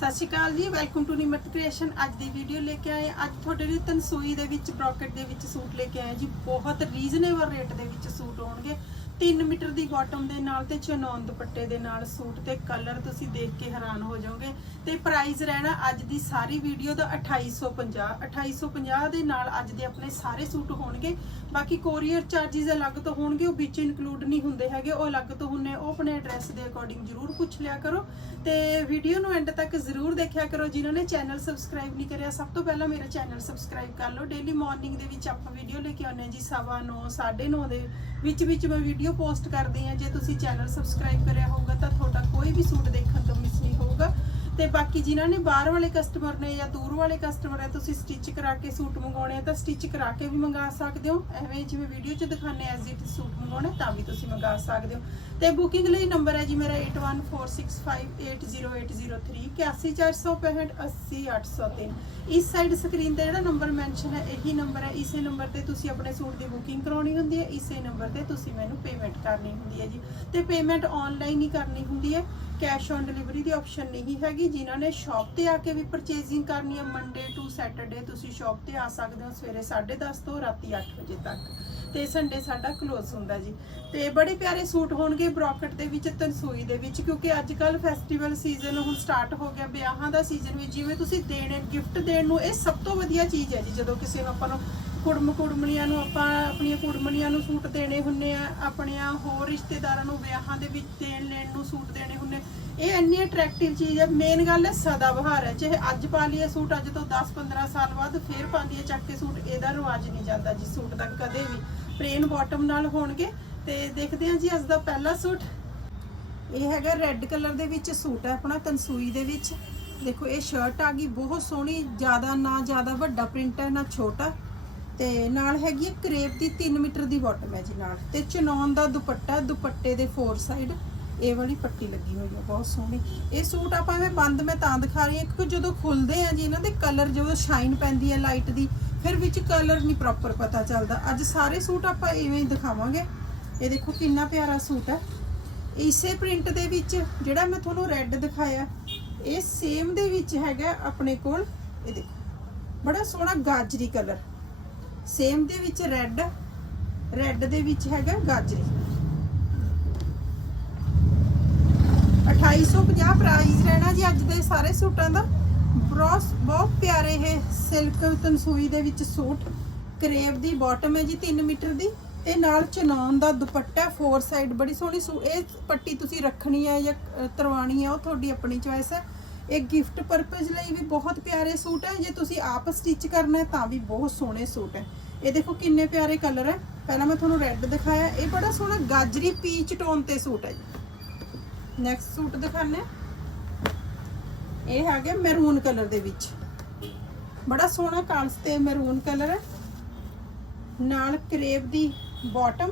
ਸਤਿ ਸ਼੍ਰੀ ਅਕਾਲ ਜੀ welcome to Nimrat creation ਅੱਜ ਦੀ ਵੀਡੀਓ ਲੈ ਕੇ ਆਏ ਅੱਜ ਤੁਹਾਡੇ ਲਈ ਤਨਸੂਈ ਦੇ ਵਿੱਚ ਬ੍ਰੋਕਟ ਦੇ ਵਿੱਚ ਸੂਟ ਲੈ ਕੇ ਆਏ ਜੀ। ਬਹੁਤ ਰੀਜ਼ਨੇਬਲ ਰੇਟ ਦੇ ਵਿੱਚ ਸੂਟ ਹੋਣਗੇ। 3 ਮੀਟਰ ਦੀ ਬਾਟਮ ਦੇ ਨਾਲ ਤੇ ਚਨੌਨ ਦੁਪੱਟੇ ਦੇ ਨਾਲ ਸੂਟ ਤੇ ਕਲਰ ਤੁਸੀਂ ਦੇਖ ਕੇ ਹੈਰਾਨ ਹੋ ਜਾਓਗੇ। ਤੇ ਪ੍ਰਾਈਸ ਰਹਿਣਾ ਅੱਜ ਦੀ ਸਾਰੀ ਵੀਡੀਓ ਦਾ 2850 2850 ਦੇ ਨਾਲ ਅੱਜ ਦੇ ਆਪਣੇ ਸਾਰੇ ਸੂਟ ਹੋਣਗੇ। ਬਾਕੀ ਕੋਰੀਅਰ ਚਾਰजेस ਅਲੱਗ ਤੋਂ ਹੋਣਗੇ, ਉਹ ਵਿੱਚ ਇਨਕਲੂਡ ਨਹੀਂ ਹੁੰਦੇ ਹੈਗੇ, ਉਹ ਅਲੱਗ ਤੋਂ ਹੁੰਨੇ ਉਹ ਆਪਣੇ ਐਡਰੈਸ ਦੇ ਅਕੋਰਡਿੰਗ ਜਰੂਰ ਪੁੱਛ ਲਿਆ ਕਰੋ। ਤੇ ਵੀਡੀਓ ਨੂੰ ਐਂਡ ਤੱਕ ਜ਼ਰੂਰ ਦੇਖਿਆ ਕਰੋ, ਜਿਨ੍ਹਾਂ ਨੇ ਚੈਨਲ ਸਬਸਕ੍ਰਾਈਬ ਨਹੀਂ ਕਰਿਆ, ਸਭ ਤੋਂ ਪਹਿਲਾਂ ਮੇਰਾ ਚੈਨਲ ਸਬਸਕ੍ਰਾਈਬ ਕਰ ਲਓ। ਡੇਲੀ ਮਾਰਨਿੰਗ ਦੇ ਵਿੱਚ ਆਪਾਂ ਵੀਡੀਓ ਲੈ ਕੇ ਆਉਂਦੇ ਹਾਂ ਜੀ 9:30 9:30 ਦੇ ਵਿੱਚ ਵਿੱਚ ਮੈਂ ਵੀਡੀਓ ਪੋਸਟ ਕਰਦੇ ਹਾਂ ਜੇ ਤੁਸੀਂ ਚੈਨਲ ਸਬਸਕ੍ਰਾਈਬ ਕਰਿਆ ਹੋਊਗਾ ਤਾਂ ਤੁਹਾਡਾ ਕੋਈ ਵੀ ਸੂਟ ਦੇਖਣ ਤੋਂ ਮਿਸ ਨਹੀਂ ਹੋਊਗਾ। ਤੇ ਬਾਕੀ ਜਿਨ੍ਹਾਂ ਨੇ ਬਾਹਰ ਵਾਲੇ ਕਸਟਮਰ ਨੇ ਜਾਂ ਦੂਰ ਵਾਲੇ ਕਸਟਮਰ ਹੈ ਤੁਸੀਂ ਸਟਿਚ ਕਰਾ ਕੇ ਸੂਟ ਮੰਗਾਉਣੇ ਆ ਤਾਂ ਸਟਿਚ ਕਰਾ ਕੇ ਵੀ ਮੰਗਾ ਸਕਦੇ ਹੋ। ਐਵੇਂ ਜਿਵੇਂ ਵੀਡੀਓ 'ਚ ਦਿਖਾਣੇ ਐਜ਼ ਇਟ ਸੂਟ ਮੰਗਾਉਣੇ ਤਾਂ ਵੀ ਤੁਸੀਂ ਮੰਗਾ ਸਕਦੇ ਹੋ। ਤੇ ਬੁਕਿੰਗ ਲਈ ਨੰਬਰ ਹੈ ਜੀ ਮੇਰਾ 8146580803 80465 ਇਸ ਸਾਈਡ ਸਕਰੀਨ ਤੇ ਜਿਹੜਾ ਨੰਬਰ ਮੈਂਸ਼ਨ ਹੈ, ਇਹੀ ਨੰਬਰ ਹੈ। ਇਸੇ ਨੰਬਰ ਤੇ ਤੁਸੀਂ ਆਪਣੇ ਸੂਟ ਦੀ ਬੁਕਿੰਗ ਕਰਾਉਣੀ ਹੁੰਦੀ ਹੈ, ਇਸੇ ਨੰਬਰ ਤੇ ਤੁਸੀਂ ਮੈਨੂੰ ਪੇਮੈਂਟ ਕਰਨੀ ਹੁੰਦੀ ਹੈ ਜੀ। ਤੇ ਪੇਮੈਂਟ ਆਨਲਾਈਨ ਹੀ ਕਰਨੀ ਹੁੰਦੀ ਹੈ। ਕੈਸ਼ ਔਨ ਡਿਲੀਵਰੀ ਦੀ ਆਪਸ਼ਨ ਨਹੀਂ ਹੈਗੀ। ਜਿਨ੍ਹਾਂ ਨੇ ਸ਼ਾਪ ਤੇ ਆ ਕੇ ਵੀ ਪਰਚੇਜ਼ਿੰਗ ਕਰਨੀ ਹੈ ਮੰਡੇ ਟੂ ਸੈਟਰਡੇ ਤੁਸੀਂ ਸ਼ਾਪ ਤੇ ਆ ਸਕਦੇ ਹੋ ਸਵੇਰੇ 10:30 ਤੋਂ ਰਾਤੀ 8 ਵਜੇ ਤੱਕ। ਤੇ ਸੰਡੇ ਸਾਡਾ ਕਲੋਜ਼ ਹੁੰਦਾ ਜੀ। ਤੇ ਬੜੇ ਪਿਆਰੇ ਸੂਟ ਹੋਣਗੇ ਬ੍ਰੋਕਟ ਦੇ ਵਿੱਚ, ਤਨਸੂਈ ਦੇ ਵਿੱਚ, ਕਿਉਂਕਿ ਅੱਜ ਕੱਲ ਫੈਸਟੀਵਲ ਸੀਜ਼ਨ ਹੁਣ ਸਟਾਰਟ ਹੋ ਗਿਆ। ਵਿਆਹਾਂ ਦਾ ਸੀਜ਼ਨ ਵੀ ਜਿਵੇਂ ਤੁਸੀਂ ਦੇਣੇ ਗਿਫਟ ਦੇਣ ਨੂੰ ਇਹ ਸਭ ਤੋਂ ਵਧੀਆ ਚੀਜ਼ ਹੈ ਜੀ। ਜਦੋਂ ਕਿਸੇ ਨੂੰ ਆਪਾਂ ਨੂੰ ਕੁੜਮ ਕੁੜਮਣੀਆਂ ਨੂੰ ਆਪਾਂ ਆਪਣੀਆਂ ਕੁੜਮਣੀਆਂ ਨੂੰ ਸੂਟ ਦੇਣੇ ਹੁੰਨੇ ਆ, ਆਪਣੀਆਂ ਹੋਰ ਰਿਸ਼ਤੇਦਾਰਾਂ ਨੂੰ ਵਿਆਹਾਂ ਦੇ ਵਿੱਚ ਦੇਣ ਲੈਣ ਨੂੰ ਸੂਟ ਦੇਣੇ ਹੁੰਨੇ ਇਹ ਇੰਨੀ ਅਟਰੈਕਟਿਵ ਚੀਜ਼ ਹੈ ਮੇਨ ਗੱਲ ਹੈ ਸਦਾ ਬਹਾਰ ਹੈ ਚਾਹੇ ਅੱਜ ਪਾ ਲਈਏ ਸੂਟ, ਅੱਜ ਤੋਂ 10-15 ਸਾਲ ਬਾਅਦ ਫੇਰ ਪਾ ਲਈਏ ਚੱਕ ਕੇ ਸੂਟ, ਇਹਦਾ ਰਿਵਾਜ ਨਹੀਂ ਜਾਂਦਾ ਜੀ ਸੂਟ ਦਾ ਕਦੇ ਵੀ। ਪਲੇਨ ਬਾਟਮ ਨਾਲ ਹੋਣਗੇ ਤੇ ਦੇਖਦੇ ਹਾਂ ਜੀ ਅੱਜ ਦਾ ਪਹਿਲਾ ਸੂਟ। ਇਹ ਹੈਗਾ ਰੈੱਡ ਕਲਰ ਦੇ ਵਿੱਚ ਸੂਟ ਹੈ ਆਪਣਾ, ਤਨਸੂਈ ਦੇ ਵਿੱਚ। ਦੇਖੋ, ਇਹ ਸ਼ਰਟ ਆ ਗਈ, ਬਹੁਤ ਸੋਹਣੀ, ਜ਼ਿਆਦਾ ਨਾ ਜ਼ਿਆਦਾ ਵੱਡਾ ਪ੍ਰਿੰਟ ਹੈ ਨਾ ਛੋਟਾ। ਤੇ ਨਾਲ ਹੈਗੀ ਹੈ ਕਰੇਪ ਦੀ 3 ਮੀਟਰ ਦੀ ਬਾਟਮ ਹੈ ਜੀ ਨਾਲ। ਤੇ ਚਨੌਨ ਦਾ ਦੁਪੱਟਾ, ਦੁਪੱਟੇ ਦੇ ਫੋਰ ਸਾਈਡ ਇਹ ਵਾਲੀ ਪੱਟੀ ਲੱਗੀ ਹੋਈ ਹੈ, ਬਹੁਤ ਸੋਹਣੀ। ਇਹ ਸੂਟ ਆਪਾਂ ਐਵੇਂ ਬੰਦ ਮੈਂ ਤਾਂ ਦਿਖਾ ਰਹੀ ਹਾਂ, ਕਿਉਂਕਿ ਜਦੋਂ ਖੁੱਲਦੇ ਆ ਜੀ, ਇਹਨਾਂ ਦੇ ਕਲਰ ਜਦੋਂ ਸ਼ਾਈਨ ਪੈਂਦੀ ਹੈ ਲਾਈਟ ਦੀ, ਫਿਰ ਵਿੱਚ ਕਲਰ ਨਹੀਂ ਪ੍ਰੋਪਰ ਪਤਾ ਚੱਲਦਾ। ਅੱਜ ਸਾਰੇ ਸੂਟ ਆਪਾਂ ਇਵੇਂ ਹੀ ਦਿਖਾਵਾਂਗੇ। ਇਹ ਦੇਖੋ ਕਿੰਨਾ ਪਿਆਰਾ ਸੂਟ ਹੈ। ਇਸੇ ਪ੍ਰਿੰਟ ਦੇ ਵਿੱਚ ਜਿਹੜਾ ਮੈਂ ਤੁਹਾਨੂੰ ਰੈੱਡ ਦਿਖਾਇਆ, ਇਹ ਸੇਮ ਦੇ ਵਿੱਚ ਹੈਗਾ ਆਪਣੇ ਕੋਲ। ਇਹ ਦੇਖੋ, ਬੜਾ ਸੋਹਣਾ ਗਾਜਰੀ ਕਲਰ ਸੇਮ ਦੇ ਵਿੱਚ ਰੈੱਡ ਰੈੱਡ ਦੇ ਵਿੱਚ ਹੈਗਾ ਗਾਜਰੀ। 2850 ਪ੍ਰਾਈਸ ਰਹਿਣਾ ਜੀ ਅੱਜ ਦੇ ਸਾਰੇ ਸੂਟਾਂ ਦਾ। ਬ੍ਰੋਸ ਬਹੁਤ ਪਿਆਰੇ ਇਹ ਸਿਲਕ ਤਨਸੂਈ ਦੇ ਵਿੱਚ ਸੂਟ। ਕਰੇਵ ਦੀ ਬਾਟਮ ਹੈ ਜੀ 3 ਮੀਟਰ ਦੀ। ਤੇ ਨਾਲ ਚਨੌਨ ਦਾ ਦੁਪੱਟਾ ਫੋਰ ਸਾਈਡ ਬੜੀ ਸੋਹਣੀ ਸੂ ਇਹ ਪੱਟੀ ਤੁਸੀਂ ਰੱਖਣੀ ਹੈ ਜਾਂ ਅ, ਤਰਵਾਣੀ ਹੈ ਉਹ ਤੁਹਾਡੀ ਆਪਣੀ ਚੋਇਸ ਹੈ। ਇਹ ਗਿਫਟ ਪਰਪਸ ਲਈ ਵੀ ਬਹੁਤ ਪਿਆਰੇ ਸੂਟ ਹੈ। ਜੇ ਤੁਸੀਂ ਆਪ ਸਟਿਚ ਕਰਨਾ ਹੈ ਤਾਂ ਵੀ ਬਹੁਤ ਸੋਹਣੇ ਸੂਟ ਹੈ। ਇਹ ਦੇਖੋ ਕਿੰਨੇ ਪਿਆਰੇ ਕਲਰ ਹੈ। ਪਹਿਲਾਂ ਮੈਂ ਤੁਹਾਨੂੰ ਰੈੱਡ ਦਿਖਾਇਆ। ਇਹ ਬੜਾ ਸੋਹਣਾ ਗਾਜਰੀ ਪੀਚ ਟੋਨ ਤੇ ਸੂਟ ਹੈ ਜੀ। ਨੈਕਸਟ ਸੂਟ ਦਿਖਾਣੇ ਇਹ ਹੈਗੇ ਮੈਰੂਨ ਕਲਰ ਦੇ ਵਿੱਚ। ਬੜਾ ਸੋਹਣਾ ਕਾਂਸ ਤੇ ਮੈਰੂਨ ਕਲਰ ਹੈ। ਨਾਲ ਕਰੇਬ ਦੀ ਬਾਟਮ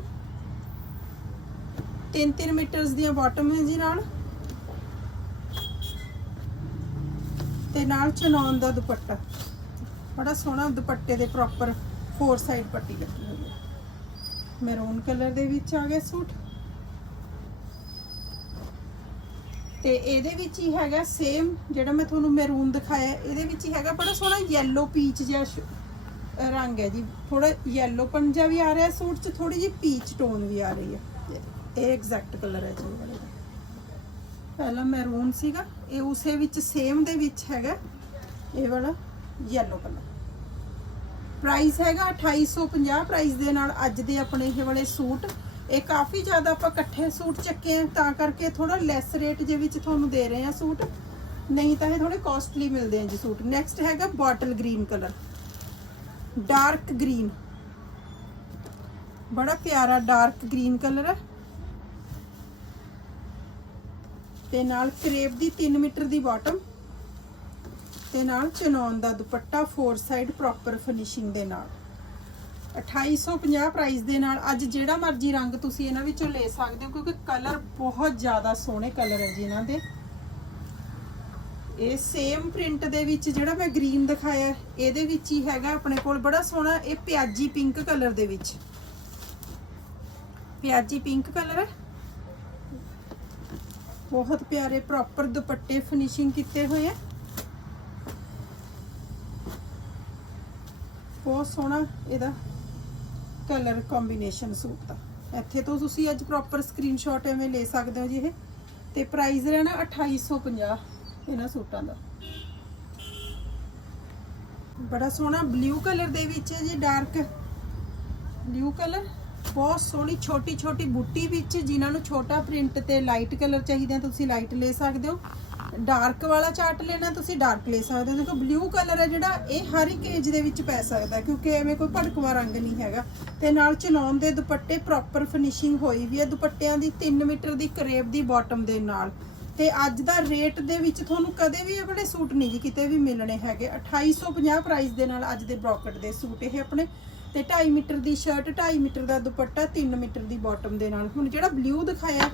3-3 ਮੀਟਰਸ ਦੀਆਂ ਬਾਟਮ ਹੈ ਜੀ ਨਾਲ। ਤੇ ਨਾਲ ਚਨੌਨ ਦਾ ਦੁਪੱਟਾ। ਬੜਾ ਸੋਹਣਾ ਦੁਪੱਟੇ ਦੇ ਪ੍ਰੋਪਰ ਫੋਰ ਸਾਈਡ ਪੱਟੀ ਲੱਗੀ ਹੋਈ ਹੈ ਮੈਰੂਨ ਕਲਰ ਦੇ ਵਿੱਚ ਆ ਗਿਆ ਸੂਟ। ਤੇ ਇਹਦੇ ਵਿੱਚ ਹੀ ਹੈਗਾ ਸੇਮ ਜਿਹੜਾ ਮੈਂ ਤੁਹਾਨੂੰ ਮੈਰੂਨ ਦਿਖਾਇਆ, ਇਹਦੇ ਵਿੱਚ ਹੀ ਹੈਗਾ ਬੜਾ ਸੋਹਣਾ ਯੈਲੋ ਪੀਚ ਜਿਹਾ ਰੰਗ ਹੈ ਜੀ। ਥੋੜਾ ਯੈਲੋ ਪੰਜਾ ਵੀ ਆ ਰਿਹਾ ਸੂਟ 'ਚ ਥੋੜੀ ਜਿਹੀ ਪੀਚ ਟੋਨ ਵੀ ਆ ਰਹੀ ਹੈ। ਇਹ ਐਗਜ਼ੈਕਟ ਕਲਰ ਹੈ ਜੀ ਇਹ ਦਾ ਪਹਿਲਾ ਮੈਰੂਨ ਸੀਗਾ। ਇਹ ਉਸੇ ਵਿੱਚ ਸੇਮ ਦੇ ਵਿੱਚ ਹੈਗਾ। ਇਹ ਵਾਲਾ ਯੈਲੋ ਕਲਰ ਪ੍ਰਾਈਸ ਹੈਗਾ 2850 ਪ੍ਰਾਈਸ ਦੇ ਨਾਲ ਅੱਜ ਦੇ ਆਪਣੇ ਇਹ ਵਾਲੇ ਸੂਟ। ਇਹ ਕਾਫੀ ਜ਼ਿਆਦਾ ਆਪਾਂ ਇਕੱਠੇ ਸੂਟ ਚੱਕੇ ਆ, ਤਾਂ ਕਰਕੇ ਥੋੜਾ ਲੈਸ ਰੇਟ ਦੇ ਵਿੱਚ ਤੁਹਾਨੂੰ ਦੇ ਰਹੇ ਆ ਸੂਟ। ਨਹੀਂ ਤਾਂ ਇਹ ਥੋੜੇ ਕਾਸਟਲੀ ਮਿਲਦੇ ਆ ਜੀ ਸੂਟ। ਨੈਕਸਟ ਹੈਗਾ bottle green colour dark green ਬੜਾ ਪਿਆਰਾ ਡਾਰਕ ਗ੍ਰੀਨ ਕਲਰ ਹੈ। ਤੇ ਨਾਲ ਕਰੇਪ ਦੀ 3 ਮੀਟਰ ਦੀ ਬਾਟਮ ਤੇ ਨਾਲ ਚਨੌਨ ਦਾ ਦੁਪੱਟਾ ਫੋਰ ਸਾਈਡ ਪ੍ਰੋਪਰ ਫਿਨਿਸ਼ਿੰਗ ਦੇ ਨਾਲ। 2850 ਪ੍ਰਾਈਸ ਦੇ ਨਾਲ ਅੱਜ ਜਿਹੜਾ ਮਰਜ਼ੀ ਰੰਗ ਤੁਸੀਂ ਇਹਨਾਂ ਵਿੱਚੋਂ ਲੈ ਸਕਦੇ ਹੋ, ਕਿਉਂਕਿ ਕਲਰ ਬਹੁਤ ਜ਼ਿਆਦਾ ਸੋਹਣੇ ਕਲਰ ਹੈ ਜੀ ਇਹਨਾਂ ਦੇ। ਇਹ ਸੇਮ ਪ੍ਰਿੰਟ ਦੇ ਵਿੱਚ ਜਿਹੜਾ ਮੈਂ ਗ੍ਰੀਨ ਦਿਖਾਇਆ, ਇਹਦੇ ਵਿੱਚ ਹੀ ਹੈਗਾ ਆਪਣੇ ਕੋਲ ਬੜਾ ਸੋਹਣਾ, ਇਹ ਪਿਆਜੀ ਪਿੰਕ ਕਲਰ ਦੇ ਵਿੱਚ। ਪਿਆਜੀ ਪਿੰਕ ਕਲਰ ਹੈ। ਬਹੁਤ ਪਿਆਰੇ ਪ੍ਰੋਪਰ ਦੁਪੱਟੇ ਫਿਨਿਸ਼ਿੰਗ ਕੀਤੇ ਹੋਏ ਆ। ਬਹੁਤ ਸੋਹਣਾ ਇਹਦਾ ਕਲਰ ਕੰਬੀਨੇਸ਼ਨ ਸੂਟ ਦਾ। ਇੱਥੇ ਤੋਂ ਤੁਸੀਂ ਅੱਜ ਪ੍ਰੋਪਰ ਸਕਰੀਨਸ਼ਾਟ ਐਵੇਂ ਲੈ ਸਕਦੇ ਹੋ ਜੀ ਇਹ। ਤੇ ਪ੍ਰਾਈਸ ਰਹਿਣਾ 2850 ਇਹਨਾਂ ਸੂਟਾਂ ਦਾ। ਬੜਾ ਸੋਹਣਾ ਬਲੂ ਕਲਰ ਦੇ ਵਿੱਚ ਹੈ ਜੀ ਡਾਰਕ ਬਲੂ ਕਲਰ ਬਹੁਤ ਸੋਹਣੀ ਛੋਟੀ ਛੋਟੀ ਬੁੱਟੀ ਵਿੱਚ ਜਿਨ੍ਹਾਂ ਨੂੰ ਛੋਟਾ ਪ੍ਰਿੰਟ ਤੇ ਲਾਈਟ ਕਲਰ ਚਾਹੀਦੇ ਤੁਸੀਂ ਲਾਈਟ ਲੈ ਸਕਦੇ ਹੋ। ਡਾਰਕ ਵਾਲਾ ਚਾਰਟ ਲੈਣਾ, ਤੁਸੀਂ ਡਾਰਕ ਲੈ ਸਕਦੇ ਹੋ। ਦੇਖੋ ਬਲੂ ਕਲਰ ਹੈ ਜਿਹੜਾ, ਇਹ ਹਰ ਇੱਕ ਏਜ ਦੇ ਵਿੱਚ ਪੈ ਸਕਦਾ ਕਿਉਂਕਿ ਐਵੇਂ ਕੋਈ ਭੜਕਵਾ ਰੰਗ ਨਹੀਂ ਹੈਗਾ। ਤੇ ਨਾਲ ਚਲਾਉਣ ਦੇ ਦੁਪੱਟੇ ਪ੍ਰੋਪਰ ਫਿਨਿਸ਼ਿੰਗ ਹੋਈ ਵੀ ਹੈ ਦੁਪੱਟਿਆਂ ਦੀ 3 ਮੀਟਰ ਦੀ ਕਰੇਬ ਦੀ ਬਾਟਮ ਦੇ ਨਾਲ। ਤੇ ਅੱਜ ਦਾ ਰੇਟ ਦੇ ਵਿੱਚ ਤੁਹਾਨੂੰ ਕਦੇ ਵੀ ਆਪਣੇ ਸੂਟ ਨਹੀਂ ਜੀ ਕਿਤੇ ਵੀ ਮਿਲਣੇ ਹੈਗੇ। 2850 ਪ੍ਰਾਈਸ ਦੇ ਨਾਲ ਅੱਜ ਦੇ ਬ੍ਰੋਕਟ ਦੇ ਸੂਟ ਇਹ ਆਪਣੇ। ਤੇ 2.5 ਮੀਟਰ ਦੀ ਸ਼ਰਟ 2.5 ਮੀਟਰ ਦਾ ਦੁਪੱਟਾ 3 ਮੀਟਰ ਦੀ ਬਾਟਮ ਦੇ ਨਾਲ। ਹੁਣ ਜਿਹੜਾ ਬਲੂ ਦਿਖਾਇਆ,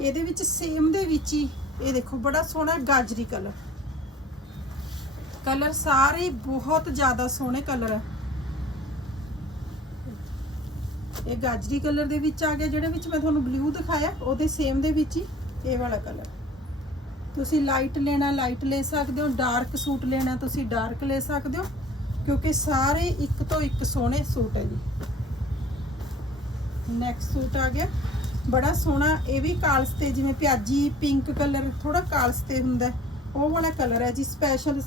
ਇਹਦੇ ਵਿੱਚ ਸੇਮ ਦੇ ਵਿੱਚ ਹੀ, ਇਹ ਦੇਖੋ, ਬੜਾ ਸੋਹਣਾ ਗਾਜਰੀ ਕਲਰ ਕਲਰ ਸਾਰੇ ਬਹੁਤ ਜ਼ਿਆਦਾ ਸੋਹਣੇ ਕਲਰ ਹੈ ਇਹ ਗਾਜਰੀ ਕਲਰ ਦੇ ਵਿੱਚ ਆ ਗਿਆ, ਜਿਹੜੇ ਵਿੱਚ ਮੈਂ ਤੁਹਾਨੂੰ ਬਲੂ ਦਿਖਾਇਆ, ਉਹਦੇ ਸੇਮ ਦੇ ਵਿੱਚ ਹੀ ਇਹ ਵਾਲਾ ਕਲਰ ਤੁਸੀਂ ਲਾਈਟ ਲੈਣਾ ਲਾਈਟ ਲੈ ਸਕਦੇ ਹੋ ਡਾਰਕ ਸੂਟ ਲੈਣਾ, ਤੁਸੀਂ ਡਾਰਕ ਲੈ ਸਕਦੇ ਹੋ। ਕਿਉਂਕਿ ਸਾਰੇ ਇੱਕ ਤੋਂ ਇੱਕ ਸੋਹਣੇ ਸੂਟ ਹੈ ਜੀ। ਨੈਕਸਟ ਸੂਟ ਆ ਗਿਆ। ਬੜਾ ਸੋਹਣਾ, ਇਹ ਵੀ ਕਾਲਸ ਤੇ, ਜਿਵੇਂ ਪਿਆਜੀ ਪਿੰਕ ਕਲਰ ਥੋੜਾ ਕਾਲਸ ਤੇ ਹੁੰਦਾ ਉਹ ਵਾਲਾ ਕਲਰ ਹੈ ਜੀ ਸਪੈਸ਼ਲ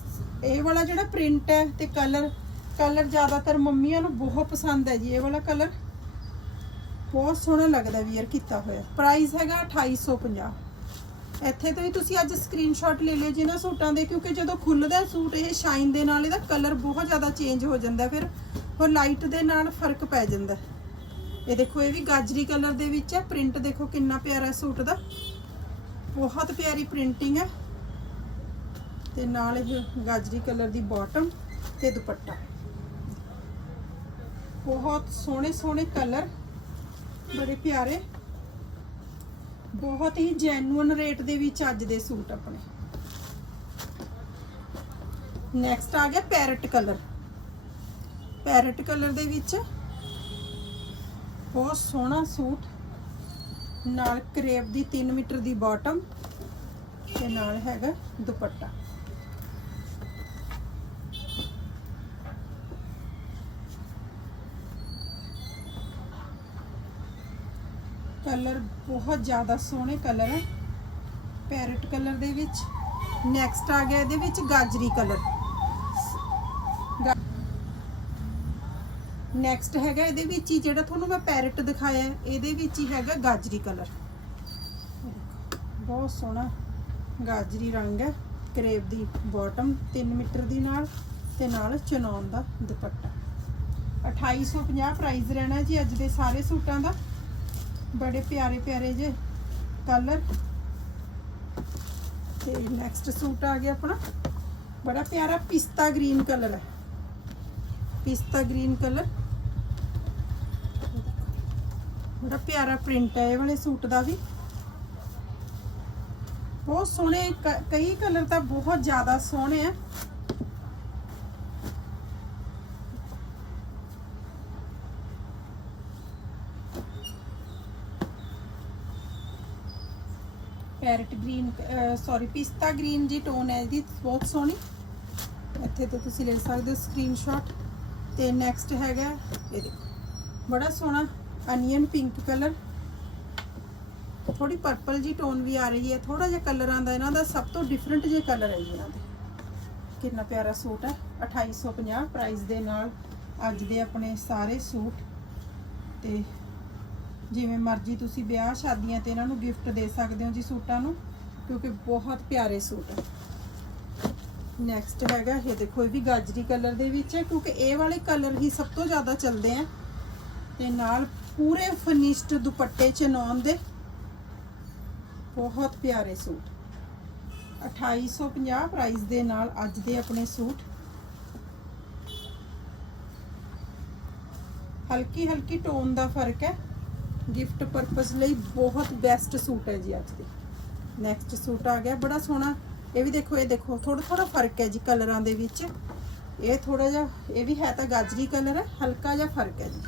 ਇਹ ਵਾਲਾ ਜਿਹੜਾ ਪ੍ਰਿੰਟ ਹੈ ਤੇ ਕਲਰ ਕਲਰ ਜ਼ਿਆਦਾਤਰ ਮੰਮੀਆਂ ਨੂੰ ਬਹੁਤ ਪਸੰਦ ਹੈ ਜੀ, ਇਹ ਵਾਲਾ ਕਲਰ ਬਹੁਤ ਸੋਹਣਾ ਲੱਗਦਾ ਵੀਅਰ ਕੀਤਾ ਹੋਇਆ। ਪ੍ਰਾਈਸ ਹੈਗਾ 2850 ਇੱਥੇ ਤੋਂ ਹੀ ਤੁਸੀਂ ਅੱਜ ਸਕਰੀਨਸ਼ਾਟ ਲੈ ਲਿਓ ਜੀ ਇਹਨਾਂ ਸੂਟਾਂ ਦੇ, ਕਿਉਂਕਿ ਜਦੋਂ ਖੁੱਲਦਾ ਸੂਟ, ਇਹ ਸ਼ਾਈਨ ਦੇ ਨਾਲ ਇਹਦਾ ਕਲਰ ਬਹੁਤ ਜ਼ਿਆਦਾ ਚੇਂਜ ਹੋ ਜਾਂਦਾ ਫਿਰ ਉਹ ਲਾਈਟ ਦੇ ਨਾਲ ਫ਼ਰਕ ਪੈ ਜਾਂਦਾ। ਇਹ ਦੇਖੋ, ਇਹ ਵੀ ਗਾਜਰੀ ਕਲਰ ਦੇ ਵਿੱਚ ਹੈ ਪ੍ਰਿੰਟ ਦੇਖੋ ਕਿੰਨਾ ਪਿਆਰਾ ਸੂਟ ਦਾ। ਬਹੁਤ ਪਿਆਰੀ ਪ੍ਰਿੰਟਿੰਗ ਹੈ। ਤੇ ਨਾਲ ਇਹ ਗਾਜਰੀ ਕਲਰ ਦੀ ਬਾਟਮ ਤੇ ਦੁਪੱਟਾ। ਬਹੁਤ ਸੋਹਣੇ ਸੋਹਣੇ ਕਲਰ ਬੜੇ ਪਿਆਰੇ। ਬਹੁਤ ਹੀ ਜੈਨੂਅਨ ਰੇਟ ਦੇ ਵਿੱਚ ਅੱਜ ਦੇ ਸੂਟ ਆਪਣੇ। ਨੈਕਸਟ ਆ ਗਿਆ ਪੈਰਟ ਕਲਰ ਪੈਰਟ ਕਲਰ ਦੇ ਵਿੱਚ ਬਹੁਤ ਸੋਹਣਾ ਸੂਟ। ਨਾਲ ਕਰੇਪ ਦੀ 3 ਮੀਟਰ ਦੀ ਬਾਟਮ ਤੇ ਨਾਲ ਹੈਗਾ ਦੁਪੱਟਾ। ਕਲਰ ਬਹੁਤ ਜ਼ਿਆਦਾ ਸੋਹਣੇ ਕਲਰ ਹੈ। ਪੈਰਟ ਕਲਰ ਦੇ ਵਿੱਚ ਨੈਕਸਟ ਆ ਗਿਆ ਇਹਦੇ ਵਿੱਚ ਗਾਜਰੀ ਕਲਰ। ਨੈਕਸਟ ਹੈਗਾ ਇਹਦੇ ਵਿੱਚ ਹੀ ਜਿਹੜਾ ਤੁਹਾਨੂੰ ਮੈਂ ਪੈਰਟ ਦਿਖਾਇਆ, ਇਹਦੇ ਵਿੱਚ ਹੀ ਹੈਗਾ ਗਾਜਰੀ ਕਲਰ। ਬਹੁਤ ਸੋਹਣਾ ਗਾਜਰੀ ਰੰਗ ਹੈ ਕਰੇਬ ਦੀ ਬਾਟਮ 3 ਮੀਟਰ ਦੀ ਨਾਲ ਤੇ ਨਾਲ ਚਨੌਨ ਦਾ ਦੁਪੱਟਾ। 2850 ਪ੍ਰਾਈਸ ਰਹਿਣਾ ਜੀ ਅੱਜ ਦੇ ਸਾਰੇ ਸੂਟਾਂ ਦਾ। ਬੜੇ ਪਿਆਰੇ ਪਿਆਰੇ ਜੇ ਕਲਰ ਤੇ ਨੈਕਸਟ ਸੂਟ ਆ ਗਿਆ ਆਪਣਾ। ਬੜਾ ਪਿਆਰਾ ਪਿਸਤਾ ਗ੍ਰੀਨ ਕਲਰ ਹੈ। ਪਿਸਤਾ ਗ੍ਰੀਨ ਕਲਰ ਬੜਾ ਪਿਆਰਾ ਪ੍ਰਿੰਟ ਹੈ ਇਹ ਵਾਲੇ ਸੂਟ ਦਾ ਵੀ। ਬਹੁਤ ਸੋਹਣੇ ਕਈ ਕਲਰ ਤਾਂ ਬਹੁਤ ਜ਼ਿਆਦਾ ਸੋਹਣੇ ਆ। ਪੈਰਟ ਗ੍ਰੀਨ ਸੌਰੀ ਪਿਸਤਾ ਗ੍ਰੀਨ ਜੀ ਟੋਨ ਹੈ ਇਹਦੀ ਬਹੁਤ ਸੋਹਣੀ। ਇੱਥੇ ਤੋਂ ਤੁਸੀਂ ਲੈ ਸਕਦੇ ਹੋ ਸਕਰੀਨਸ਼ਾਟ ਤੇ ਨੈਕਸਟ ਹੈਗਾ, ਇਹ ਦੇਖੋ, ਬੜਾ ਸੋਹਣਾ ਅਨੀਅਨ ਪਿੰਕ ਕਲਰ ਥੋੜੀ ਪਰਪਲ ਜੀ ਟੋਨ ਵੀ ਆ ਰਹੀ ਹੈ ਥੋੜਾ ਜਿਹਾ ਕਲਰਾਂ ਦਾ, ਇਹਨਾਂ ਦਾ ਸਭ ਤੋਂ ਡਿਫਰੈਂਟ ਜੇ ਕਲਰ ਹੈ ਜੀ ਇਹਨਾਂ ਦੇ। ਕਿੰਨਾ ਪਿਆਰਾ ਸੂਟ ਹੈ 2850 ਪ੍ਰਾਈਸ ਦੇ ਨਾਲ ਅੱਜ ਦੇ ਆਪਣੇ ਸਾਰੇ ਸੂਟ। ਤੇ ਜਿਵੇਂ ਮਰਜ਼ੀ ਤੁਸੀਂ ਵਿਆਹ ਸ਼ਾਦੀਆਂ ਤੇ ਇਹਨਾਂ ਨੂੰ ਗਿਫਟ ਦੇ ਸਕਦੇ ਹੋ ਜੀ ਸੂਟਾਂ ਨੂੰ, ਕਿਉਂਕਿ ਬਹੁਤ ਪਿਆਰੇ ਸੂਟ ਹੈ ਨੈਕਸਟ ਹੈਗਾ, ਇਹ ਦੇਖੋ, ਇਹ ਵੀ ਗਾਜਰੀ ਕਲਰ ਦੇ ਵਿੱਚ ਹੈ, ਕਿਉਂਕਿ ਇਹ ਵਾਲੇ ਕਲਰ ਹੀ ਸਭ ਤੋਂ ਜ਼ਿਆਦਾ ਚੱਲਦੇ ਆ। ਤੇ ਨਾਲ ਪੂਰੇ ਫਿਨਿਸ਼ਡ ਦੁਪੱਟੇ ਚਨੌਨ ਦੇ। ਬਹੁਤ ਪਿਆਰੇ ਸੂਟ। 2850 ਪ੍ਰਾਈਸ ਦੇ ਨਾਲ ਅੱਜ ਦੇ ਆਪਣੇ ਸੂਟ। ਹਲਕੀ ਹਲਕੀ ਟੋਨ ਦਾ ਫ਼ਰਕ ਹੈ। ਗਿਫਟ ਪਰਪਸ ਲਈ ਬਹੁਤ ਬੈਸਟ ਸੂਟ ਹੈ ਜੀ ਅੱਜ ਦੇ। ਨੈਕਸਟ ਸੂਟ ਆ ਗਿਆ, ਬੜਾ ਸੋਹਣਾ। ਇਹ ਵੀ ਦੇਖੋ, ਇਹ ਦੇਖੋ ਥੋੜਾ ਥੋੜਾ ਫ਼ਰਕ ਹੈ ਜੀ ਕਲਰਾਂ ਦੇ ਵਿੱਚ। ਇਹ ਥੋੜਾ ਜਿਹਾ, ਇਹ ਵੀ ਹੈ ਤਾਂ ਗਾਜਰੀ ਕਲਰ ਹੈ, ਹਲਕਾ ਜਿਹਾ ਫ਼ਰਕ ਹੈ ਜੀ।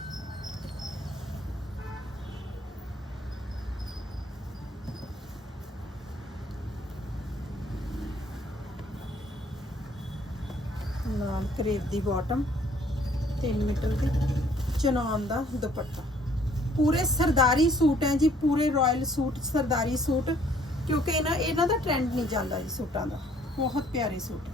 ਨਾਲ ਕਰੇਬ ਦੀ ਬਾਟਮ 3 ਮੀਟਰ ਦੀ ਚਨੌਨ ਦਾ ਦੁਪੱਟਾ। ਪੂਰੇ ਸਰਦਾਰੀ ਸੂਟ ਹੈ ਜੀ, ਪੂਰੇ ਰਾਇਲ ਸੂਟ, ਸਰਦਾਰੀ ਸੂਟ, ਕਿਉਂਕਿ ਇਹਨਾਂ ਇਹਨਾਂ ਦਾ ਟ੍ਰੈਂਡ ਨਹੀਂ ਜਾਂਦਾ ਜੀ ਸੂਟਾਂ ਦਾ। ਬਹੁਤ ਪਿਆਰੇ ਸੂਟ ਹੈ।